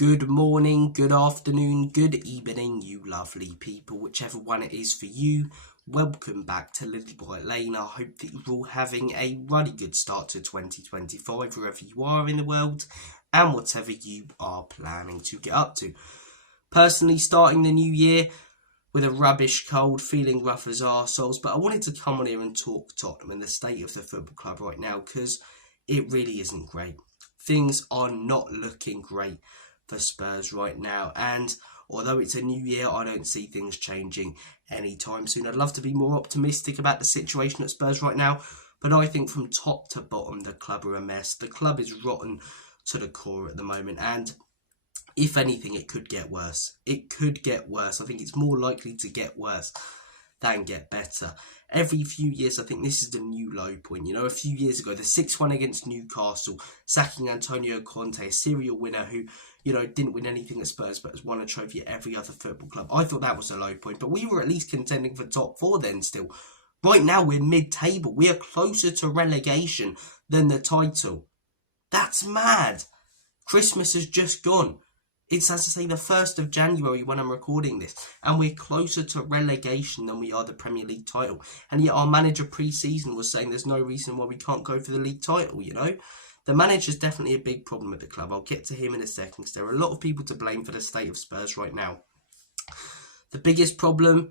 Good morning, good afternoon, good evening, you lovely people, whichever one it is for you. Welcome back to Lilywhite Lane. I hope that you're all having a really good start to 2025, wherever you are in the world, and whatever you are planning to get up to. Personally, starting the new year with a rubbish cold, feeling rough as arseholes, but I wanted to come on here and talk Tottenham and the state of the football club right now, because it really isn't great. Things are not looking great for Spurs right now, and although it's a new year, I don't see things changing anytime soon. I'd love to be more optimistic about the situation at Spurs right now, but I think from top to bottom the club are a mess. The club is rotten to the core at the moment, and if anything, it could get worse. It could get worse. I think it's more likely to get worse than get better. Every few years, I think this is the new low point. You know, a few years ago, the 6-1 against Newcastle, sacking Antonio Conte, a serial winner who, you know, didn't win anything at Spurs but has won a trophy at every other football club. I thought that was a low point, but we were at least contending for top four then still. Right now, we're mid-table. We are closer to relegation than the title. That's mad. Christmas has just gone. It's, as I say, the 1st of January when I'm recording this, and we're closer to relegation than we are the Premier League title. And yet our manager pre-season was saying there's no reason why we can't go for the league title, you know? The manager's definitely a big problem at the club. I'll get to him in a second, because there are a lot of people to blame for the state of Spurs right now. The biggest problem,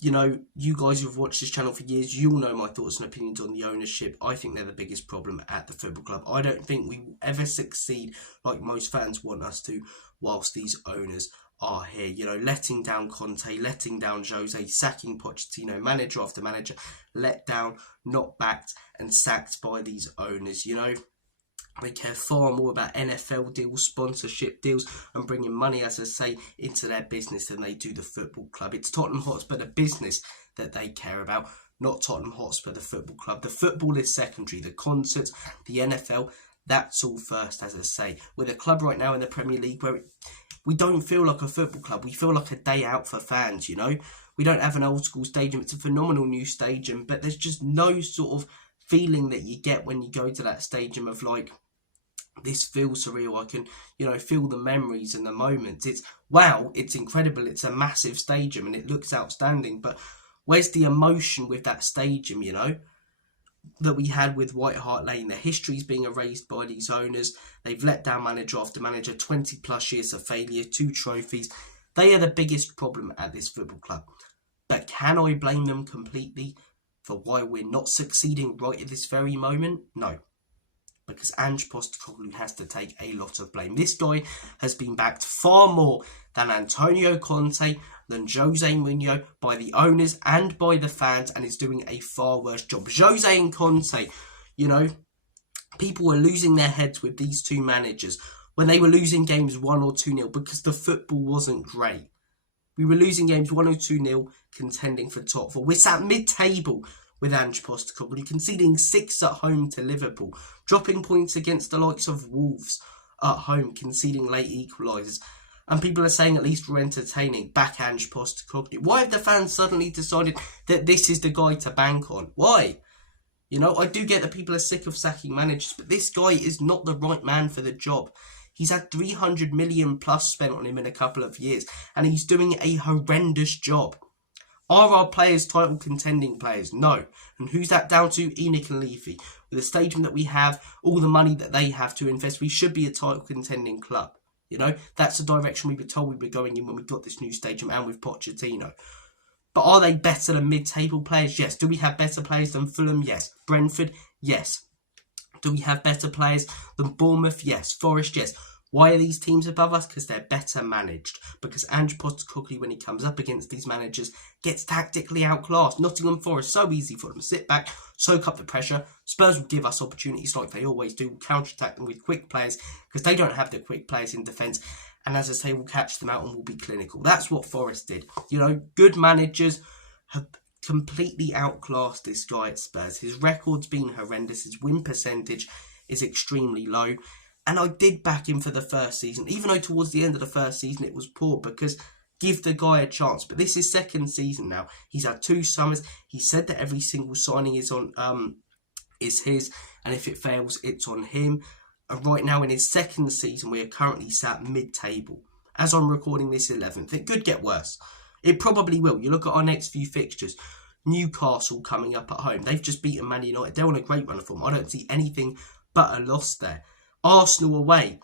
you know, you guys who've watched this channel for years, you'll know my thoughts and opinions on the ownership. I think they're the biggest problem at the football club. I don't think we will ever succeed like most fans want us to whilst these owners are here. You know, letting down Conte, letting down Jose, sacking Pochettino, manager after manager, let down, not backed and sacked by these owners, you know. They care far more about NFL deals, sponsorship deals, and bringing money, as I say, into their business than they do the football club. It's Tottenham Hotspur, the business, that they care about, not Tottenham Hotspur, the football club. The football is secondary. The concerts, the NFL, that's all first, as I say. We're a club right now in the Premier League where we don't feel like a football club. We feel like a day out for fans, you know. We don't have an old school stadium. It's a phenomenal new stadium, but there's just no sort of feeling that you get when you go to that stadium of like, this feels surreal. I can, you know, feel the memories and the moments. It's, wow, it's incredible. It's a massive stadium and it looks outstanding. But where's the emotion with that stadium, you know, that we had with White Hart Lane? The history's being erased by these owners. They've let down manager after manager, 20 plus years of failure, 2 trophies. They are the biggest problem at this football club. But can I blame them completely for why we're not succeeding right at this very moment? No. Because Ange Must Go has to take a lot of blame. This guy has been backed far more than Antonio Conte, than Jose Mourinho, by the owners and by the fans, and is doing a far worse job. Jose and Conte, you know, people were losing their heads with these two managers when they were losing games 1 or 2-0 because the football wasn't great. We were losing games 1 or 2-0, contending for top 4. We're sat mid-table with Ange Postecoglou, conceding 6 at home to Liverpool, dropping points against the likes of Wolves at home, conceding late equalisers. And people are saying at least we're entertaining. Back Ange Postecoglou. Why have the fans suddenly decided that this is the guy to bank on? Why? You know, I do get that people are sick of sacking managers, but this guy is not the right man for the job. He's had 300 million plus spent on him in a couple of years, and he's doing a horrendous job. Are our players title contending players? No. And who's that down to? ENIC and Levy. With the stadium that we have, all the money that they have to invest, we should be a title contending club. You know, that's the direction we were told we were going in when we got this new stadium and with Pochettino. But are they better than mid-table players? Yes. Do we have better players than Fulham? Yes. Brentford? Yes. Do we have better players than Bournemouth? Yes. Forest? Yes. Why are these teams above us? Because they're better managed. Because Ange Postecoglou, when he comes up against these managers, gets tactically outclassed. Nottingham Forest, so easy for them to sit back, soak up the pressure. Spurs will give us opportunities like they always do. We'll counter-attack them with quick players because they don't have the quick players in defence. And as I say, we'll catch them out and we'll be clinical. That's what Forest did. You know, good managers have completely outclassed this guy at Spurs. His record's been horrendous. His win percentage is extremely low. And I did back him for the first season, even though towards the end of the first season it was poor, because give the guy a chance. But this is second season now. He's had 2 summers. He said that every single signing is his, and if it fails, it's on him. right now in his second season, we are currently sat mid-table. As I'm recording this 11th, it could get worse. It probably will. You look at our next few fixtures. Newcastle coming up at home. They've just beaten Man United. They're on a great run of form. I don't see anything but a loss there. Arsenal away,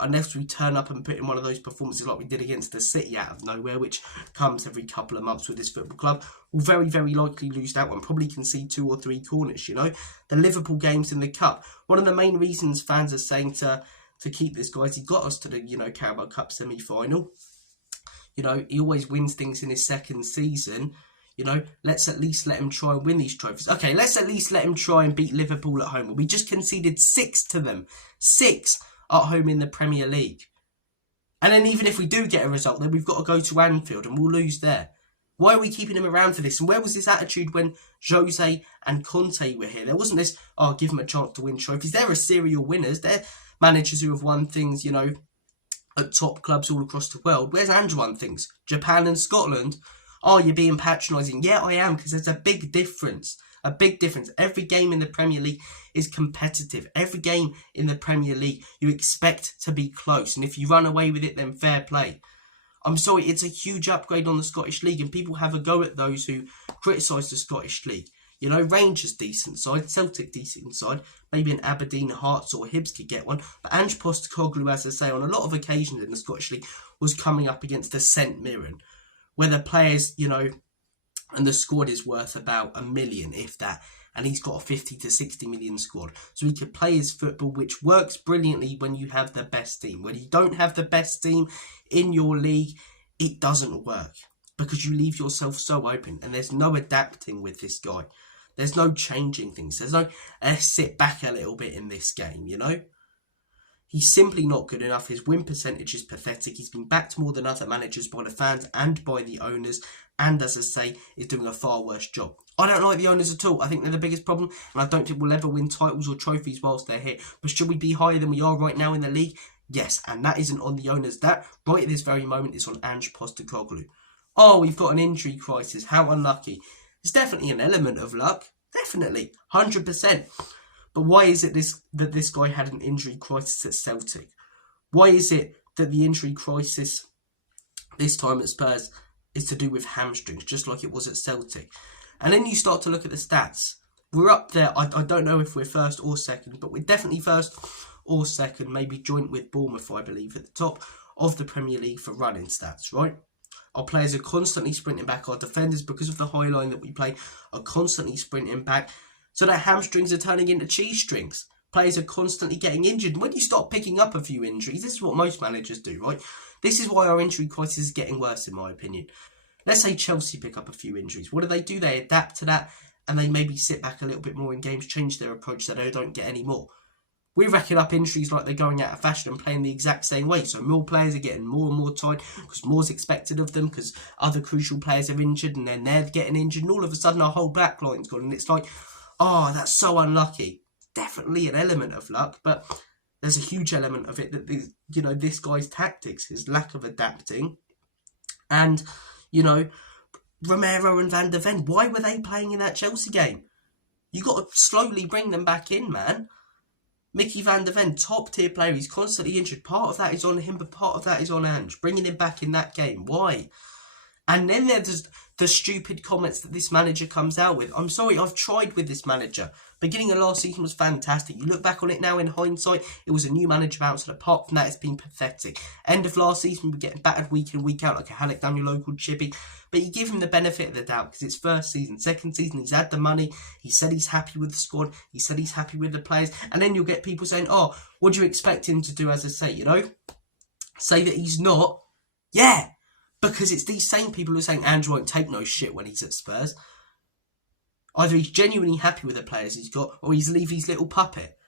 unless we turn up and put in one of those performances like we did against the City out of nowhere, which comes every couple of months with this football club, we'll very, very likely lose that one. Probably concede 2 or 3 corners, The Liverpool games in the Cup. One of the main reasons fans are saying to keep this guy is he got us to the, Carabao Cup semi-final. He always wins things in his second season. Let's at least let him try and win these trophies. Okay, let's at least let him try and beat Liverpool at home. We just conceded 6 to them. 6 at home in the Premier League. And then even if we do get a result, then we've got to go to Anfield and we'll lose there. Why are we keeping him around for this? And where was this attitude when Jose and Conte were here? There wasn't this, give him a chance to win trophies. They're serial winners. They're managers who have won things, at top clubs all across the world. Where's Ange won things? Japan and Scotland. Oh, you're being patronising. Yeah, I am, because there's a big difference. A big difference. Every game in the Premier League is competitive. Every game in the Premier League you expect to be close. And if you run away with it, then fair play. I'm sorry, it's a huge upgrade on the Scottish League. And people have a go at those who criticise the Scottish League. Rangers decent side, Celtic decent side. Maybe an Aberdeen, Hearts or Hibs could get one. But Ange Postecoglou, as I say, on a lot of occasions in the Scottish League, was coming up against the St Mirren, where the players, and the squad is worth about $1 million, if that. And he's got a 50 to 60 million squad. So he could play his football, which works brilliantly when you have the best team. When you don't have the best team in your league, it doesn't work. Because you leave yourself so open. And there's no adapting with this guy. There's no changing things. There's no sit back a little bit in this game, He's simply not good enough. His win percentage is pathetic. He's been backed more than other managers by the fans and by the owners. And as I say, is doing a far worse job. I don't like the owners at all. I think they're the biggest problem. And I don't think we'll ever win titles or trophies whilst they're here. But should we be higher than we are right now in the league? Yes. And that isn't on the owners. That, right at this very moment, is on Ange Postecoglou. Oh, we've got an injury crisis. How unlucky. It's definitely an element of luck. Definitely. 100%. But why is it that this guy had an injury crisis at Celtic? Why is it that the injury crisis this time at Spurs is to do with hamstrings, just like it was at Celtic? And then you start to look at the stats. We're up there. I don't know if we're first or second, but we're definitely first or second, maybe joint with Bournemouth, I believe, at the top of the Premier League for running stats, right? Our players are constantly sprinting back. Our defenders, because of the high line that we play, are constantly sprinting back. So that hamstrings are turning into cheese strings. Players are constantly getting injured. And when you start picking up a few injuries, this is what most managers do, right? This is why our injury crisis is getting worse, in my opinion. Let's say Chelsea pick up a few injuries. What do? They adapt to that, and they maybe sit back a little bit more in games, change their approach so they don't get any more. We're racking up injuries like they're going out of fashion and playing the exact same way. So more players are getting more and more tired because more's expected of them because other crucial players are injured and then they're getting injured. And all of a sudden our whole back line's gone. And it's like, oh, that's so unlucky. Definitely an element of luck, but there's a huge element of it that, this guy's tactics, his lack of adapting. And, Romero and Van de Ven, why were they playing in that Chelsea game? You got to slowly bring them back in, man. Mickey Van de Ven, top tier player, he's constantly injured. Part of that is on him, but part of that is on Ange. Bringing him back in that game, why? And then there's the stupid comments that this manager comes out with. I'm sorry, I've tried with this manager. Beginning of last season was fantastic. You look back on it now in hindsight, it was a new manager bounce, and apart from that, it's been pathetic. End of last season, we were getting battered week in, week out like a haddock down your local chippy. But you give him the benefit of the doubt because it's first season. Second season, he's had the money. He said he's happy with the squad. He said he's happy with the players. And then you'll get people saying, oh, what do you expect him to do, as I say, Say that he's not. Yeah, because it's these same people who are saying Ange won't take no shit when he's at Spurs. Either he's genuinely happy with the players he's got, or he's Levy's little puppet.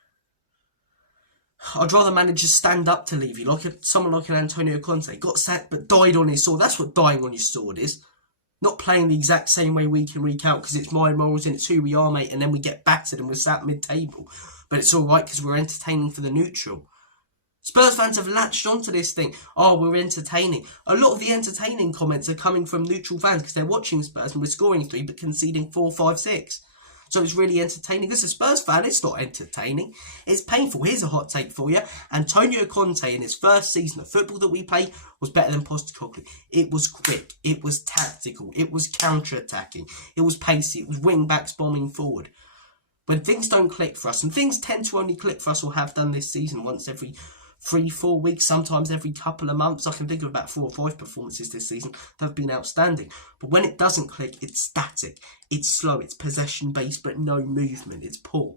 I'd rather managers stand up to Levy, like someone like an Antonio Conte. Got sacked but died on his sword. That's what dying on your sword is. Not playing the exact same way week in, week out, because it's my morals and it's who we are, mate, and then we get battered and we're sat mid-table. But it's alright because we're entertaining for the neutral. Spurs fans have latched onto this thing. Oh, we're entertaining. A lot of the entertaining comments are coming from neutral fans because they're watching Spurs and we're scoring 3 but conceding 4, 5, 6. So it's really entertaining. As a Spurs fan, it's not entertaining. It's painful. Here's a hot take for you. Antonio Conte in his first season of football that we played was better than Postecoglou. It was quick. It was tactical. It was counter-attacking. It was pacey. It was wing-backs bombing forward. When things don't click for us, and things tend to only click for us or have done this season once every 3-4 weeks, sometimes every couple of months. I can think of about 4 or 5 performances this season that have been outstanding. But when it doesn't click, it's static, it's slow, it's possession-based, but no movement, it's poor.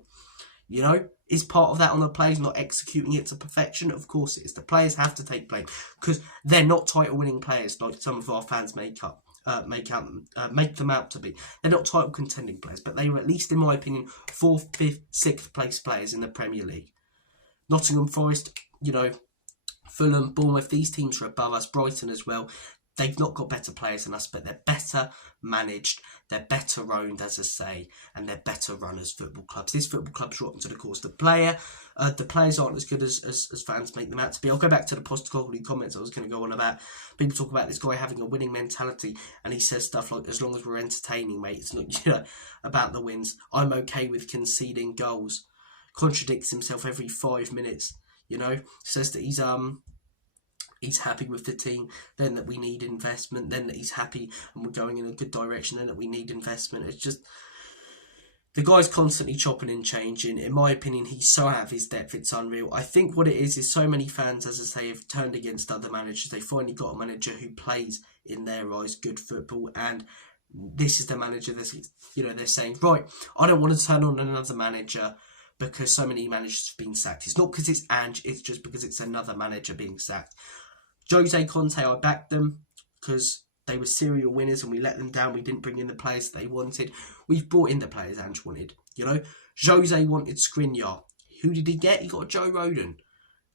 You know, is part of that on the players not executing it to perfection? Of course it is. The players have to take blame because they're not title-winning players like some of our fans make them out to be. They're not title contending players, but they are, at least in my opinion, 4th, 5th, 6th place players in the Premier League. Nottingham Forest, you know, Fulham, Bournemouth, these teams are above us, Brighton as well. They've not got better players than us, but they're better managed, they're better owned, as I say, and they're better run as football clubs. This football club's rotten to the cause. The players aren't as good as fans make them out to be. I'll go back to the Postecoglou comments I was going to go on about. People talk about this guy having a winning mentality, and he says stuff like, as long as we're entertaining, mate, it's not, you know, about the wins. I'm okay with conceding goals. Contradicts himself every 5 minutes, you know, says that he's happy with the team, then that we need investment, then that he's happy and we're going in a good direction, then that we need investment. It's just, the guy's constantly chopping and changing. In my opinion, he's so out of his depth, it's unreal. I think what it is so many fans, as I say, have turned against other managers. They finally got a manager who plays, in their eyes, good football, and this is the manager that's, you know, they're saying, right, I don't want to turn on another manager because so many managers have been sacked. It's not because it's Ange, it's just because it's another manager being sacked. Jose Conte, I backed them because they were serial winners and we let them down. We didn't bring in the players they wanted. We've brought in the players Ange wanted. You know, Jose wanted Skriniar. Who did he get? He got Joe Rodon.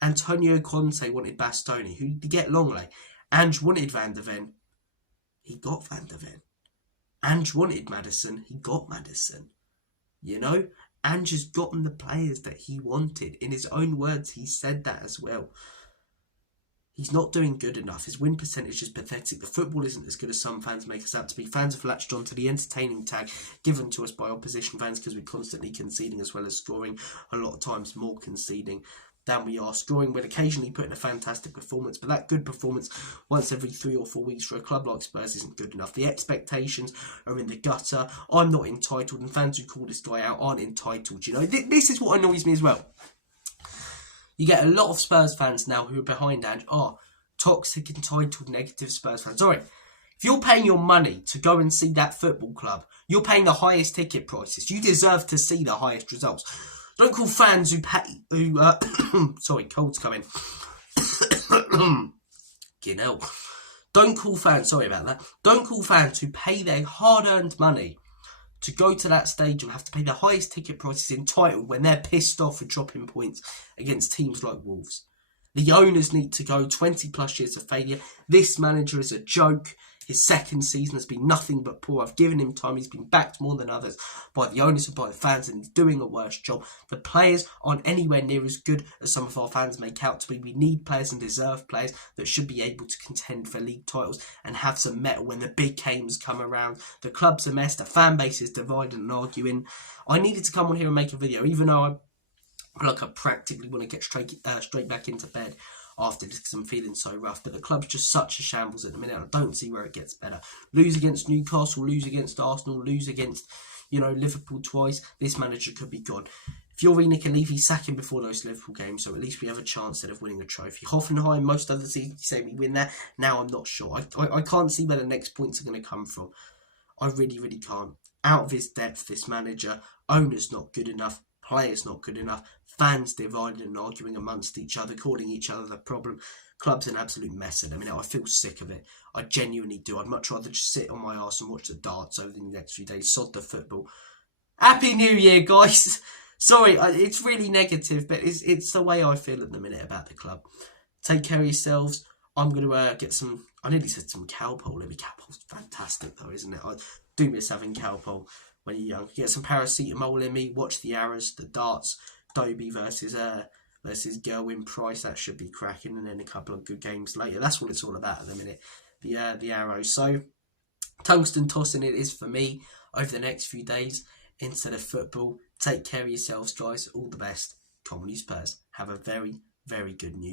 Antonio Conte wanted Bastoni. Who did he get? Longley. Ange wanted Van der Ven. He got Van der Ven. Ange wanted Maddison. He got Maddison. You know, Ange has gotten the players that he wanted. In his own words, he said that as well. He's not doing good enough. His win percentage is pathetic. The football isn't as good as some fans make us out to be. Fans have latched on to the entertaining tag given to us by opposition fans because we're constantly conceding as well as scoring. A lot of times more conceding than we are scoring. We'll occasionally put in a fantastic performance, but that good performance once every 3 or 4 weeks for a club like Spurs isn't good enough. The expectations are in the gutter. I'm not entitled, and fans who call this guy out aren't entitled. You know, this is what annoys me as well. You get a lot of Spurs fans now who are behind Ange are toxic, entitled, negative Spurs fans. Sorry, if you're paying your money to go and see that football club, you're paying the highest ticket prices. You deserve to see the highest results. Don't call fans sorry, cold's coming. You know, don't call fans. Sorry about that. Don't call fans who pay their hard-earned money to go to that stadium, have to pay the highest ticket prices entitled when they're pissed off for dropping points against teams like Wolves. The owners need to go. 20 plus years of failure. This manager is a joke. His second season has been nothing but poor. I've given him time. He's been backed more than others by the owners and by the fans, and he's doing a worse job. The players aren't anywhere near as good as some of our fans make out to be. We need players and deserve players that should be able to contend for league titles and have some mettle when the big games come around. The club's a mess. The fan base is divided and arguing. I needed to come on here and make a video, even though I practically want to get straight back into bed after this because I'm feeling so rough. But the club's just such a shambles at the minute. I don't see where it gets better. Lose against Newcastle, lose against Arsenal, lose against, you know, Liverpool twice. This manager could be gone. Fiorina can leave, he's sacking before those Liverpool games, so at least we have a chance of winning a trophy. Hoffenheim, most other seasons, you say we win that. Now I'm not sure. I can't see where the next points are going to come from. I really, really can't. Out of his depth, this manager. Owner's not good enough. Players not good enough. Fans divided and arguing amongst each other, calling each other the problem. Club's an absolute mess at the minute. I feel sick of it. I genuinely do. I'd much rather just sit on my arse and watch the darts over the next few days. Sod the football. Happy New Year, guys. Sorry, it's really negative, but it's the way I feel at the minute about the club. Take care of yourselves. I'm going to get some, I nearly said some Calpol. Calpol's fantastic though, isn't it? I do miss having Calpol when you're young. Get some paracetamol in me, watch the arrows, the darts, Dobie versus Gerwin Price. That should be cracking, and then a couple of good games later. That's what it's all about at the minute, the arrows. So tungsten tossing it is for me over the next few days. instead of football. Take care of yourselves, guys. All the best. Come on, you Spurs. Have a very, very good New Year.